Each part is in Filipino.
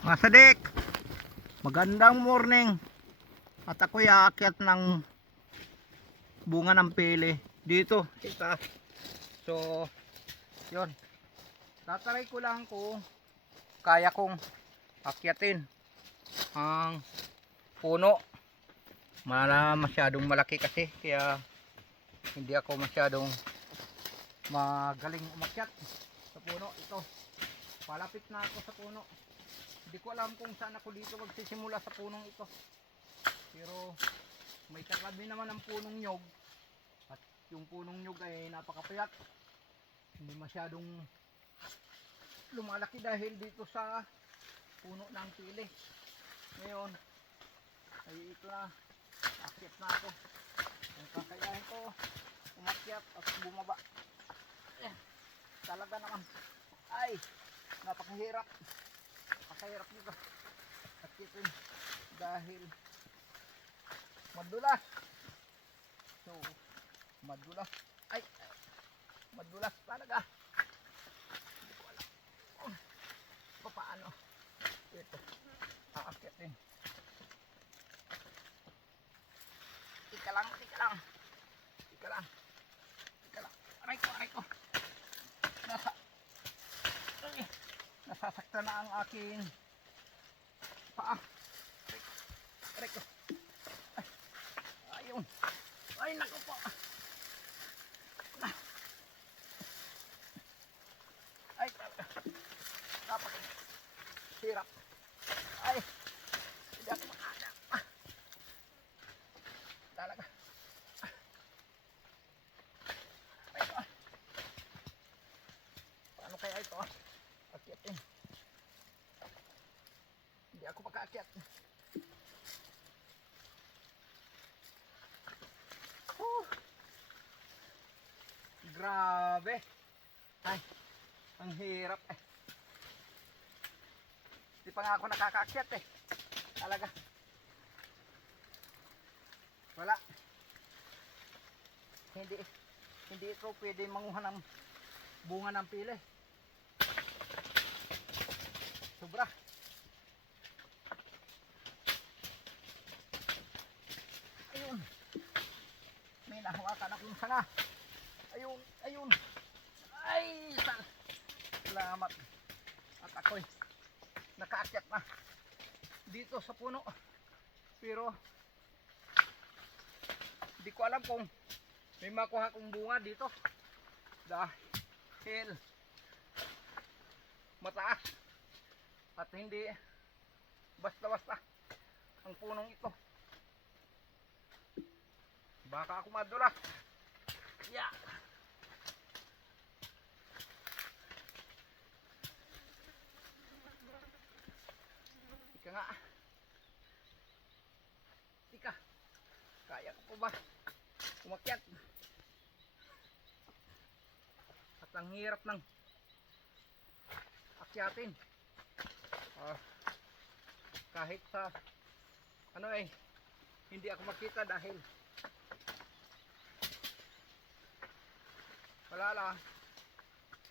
Mga sadik, magandang morning. At ako'y aakyat ng bunga ng pili dito, ita. So, yon. Tataray ko lang kung kaya kong akyatin ang puno. Masyadong malaki kasi, kaya hindi ako masyadong magaling umakyat sa puno. Ito, palapit na ako sa puno. Hindi ko alam kung saan ako dito magsisimula sa punong ito. Pero may katabi naman ang punong nyog. At yung punong nyog ay napakapayat. Hindi masyadong lumalaki dahil dito sa puno ng pili. Ngayon ay ito na, akyat na ako. Kung kakayahin ko umakyat at bumaba. Talaga naman ay napakahirap. Napakahirap nito akyatin dahil madulas. So madulas, ay madulas talaga. Hindi ko alam kung paano ito aakyatin. Ika lang. Aray ko. Nasasaktan na ang aking paa. Aray ko. Ayun. Ay, naku po. Ay, dapat hirap. Ay, hindi ako makaya. Talaga. Ay, ko. Paano kaya ito? Akyatin. Hindi ako makaakyat. Grabe. Ay, ang hirap eh. Hindi pa nga ako nakakaakyat eh. Talaga. Wala. Hindi ito pwede manguha ng bunga ng pili. Sobra. Ayun. May nahawakan akong sanga. Ayun. Ay, salamat. At ako'y nakaakyat na dito sa puno. Pero hindi ko alam kung may makuha kong bunga dito dahil mataas at hindi basta-basta ang punong ito. Baka ako madulas. Yeah. Ika nga. Ika. Kaya ko pa ba umakyat? At ang hirap ng akyatin. Kahit sa hindi ako makita dahil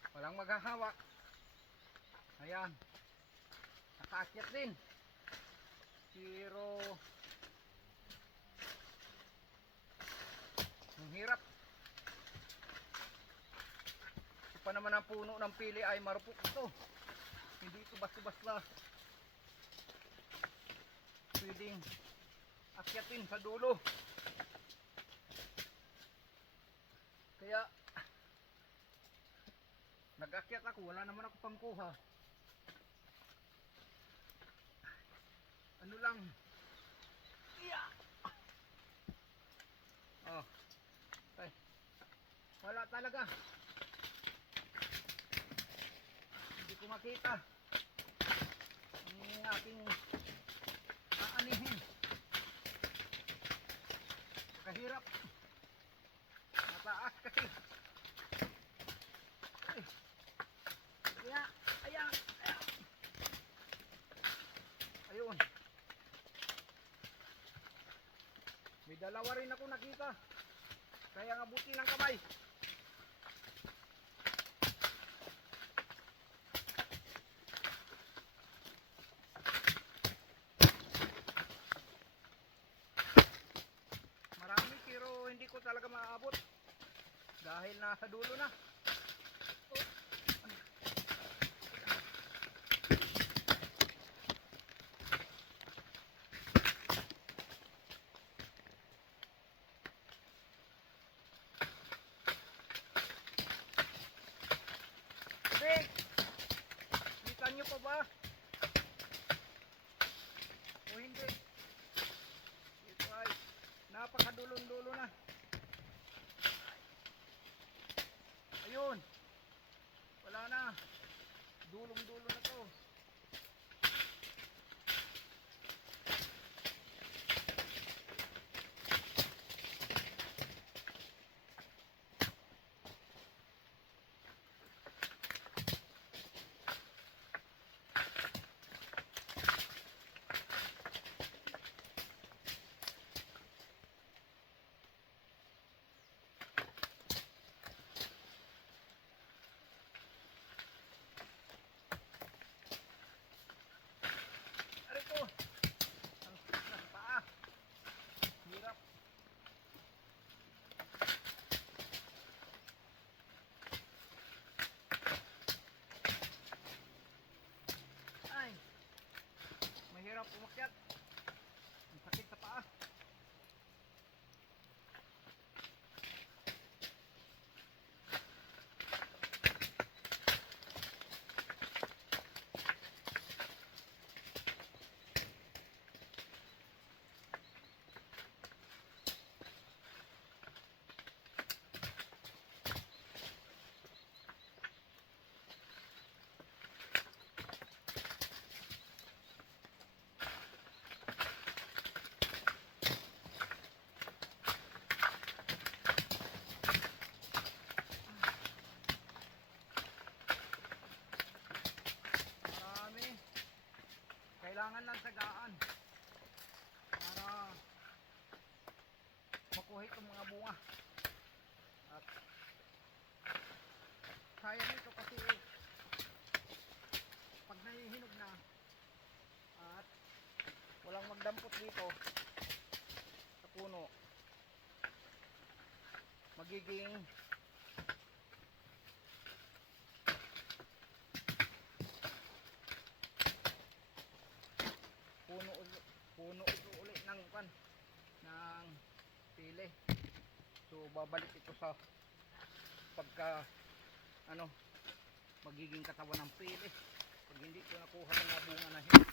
walang maghahawak. Ayan, nakaakyat din, pero ang hirap. Ito pa naman ang puno ng pili ay marupok ito. Hindi ito basta-basta pwedeng akyatin sa dulo. Kaya nag-akyat ako, wala naman ako pangkuha. Ano lang. Yeah. Oh. Okay. Wala talaga. Hindi ko makita ang aking aanihin. Kahirap. Mataas kasi. Ayan. Ayun. May dalawa rin ako nakita. Kaya nga buti ng kamay. Dahil nasa dulo na. Big! Kita nyo pa ba? O hindi? Ito ay napakadulong-dulo na. Ayun. Wala na. Dulong-dulo na to. Aray ko. Ang nasa paa. Hirap. Ay. Mahirap umakyat. Ang sakit sa paa. Marami. Kailangan ng sagaan para makuha itong mga bunga. At sayang ito kasi pag nahihinog na at walang magdampot dito sa puno, magiging puno ulit ng pili. So babalik ito sa pagka magiging katawan ng pili pag hindi ko nakuha ng mga bunga na hinog.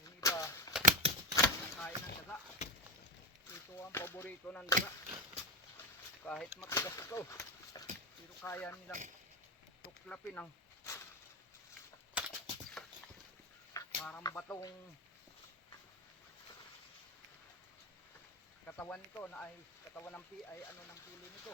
Yung iba kain ng daga. Ito ang paborito ng daga. Kahit matigas ito, pero kaya nilang tuklapin ng parang batong katawan nito na ay katawan ng ng pili nito.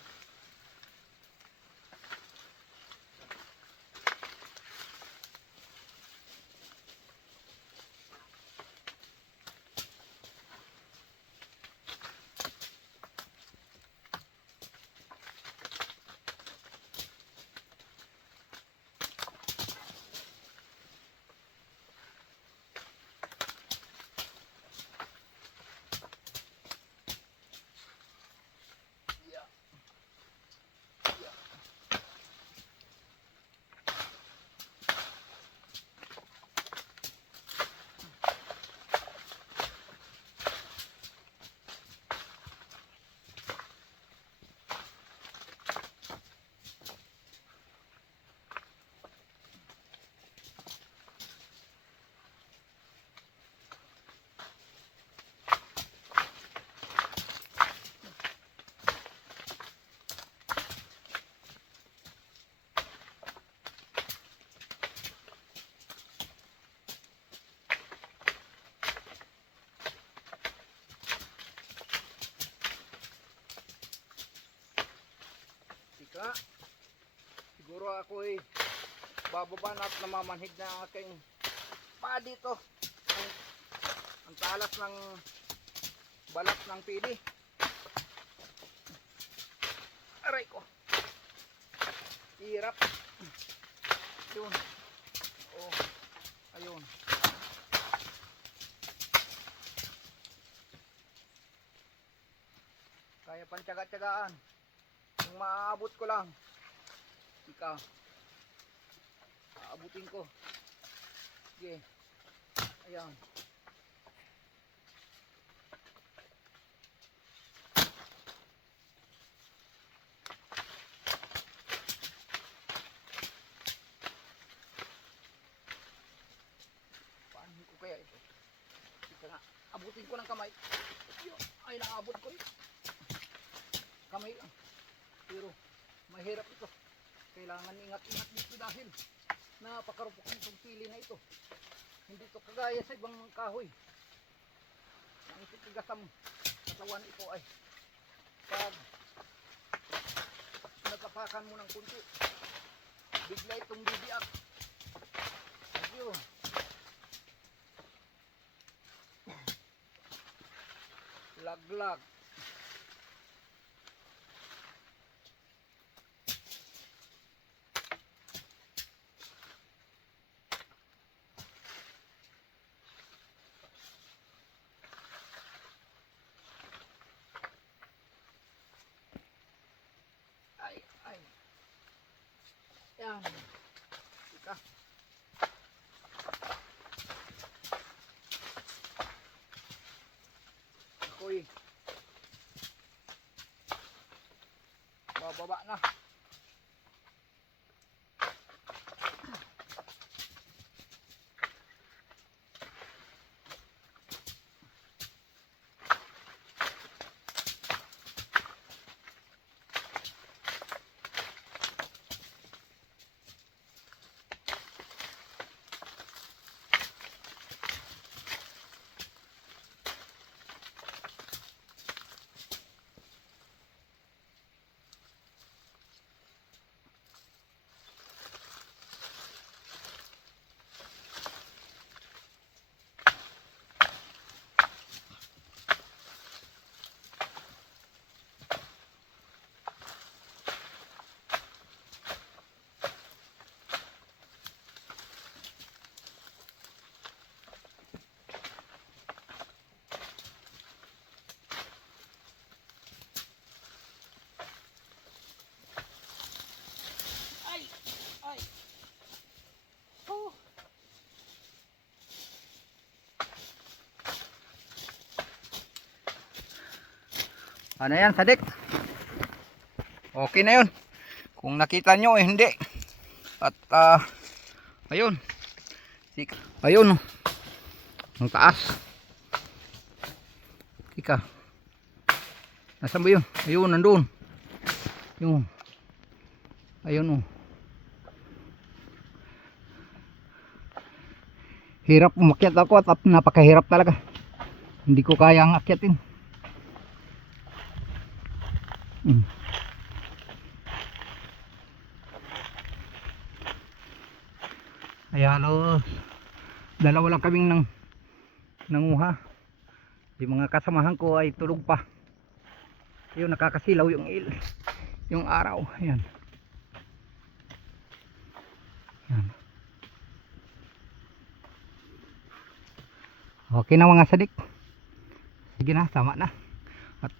Ika, siguro ako'y bababa na at namamanhid na aking paa dito. Ang talas ng balat ng pili. Aray ko. Hirap. Yun. Oh, ayun. tsaga-tsagaan. Kung maaabot ko lang. Ika. Aabutin ko. Sige. Ayan. Paano ko kaya ito? Ika nga. Abutin ko ng kamay. Ay, naabot ko rin. Kamay lang. Pero mahirap ito. Kailangan ingat-ingat dito dahil napakarupok nitong pili na ito. Hindi ito kagaya sa ibang kahoy. Ang titigas ang katawan ito ay pag nagkapakan mo ng kunti, bigla itong bibiak. Ayun. Laglag. Ay. Yan. Ika. Ako'y bababa na. Ay. Oh. Ano yan, sadik? Okay na yun. Kung nakita nyo hindi. At ayun. Ayun. Ang taas. Ika. Nasaan ba yun? Ayun, nandun. Yun. Ayun. Hirap umakyat ako at napakahirap talaga. Hindi ko kayang akyatin. Ay halos dalawa lang kaming nanguha. Yung mga kasamahan ko ay tulog pa. Ayun, nakakasilaw yung araw. Ayan. Ayan. Okay na mga sadik. Sige na, tama na. At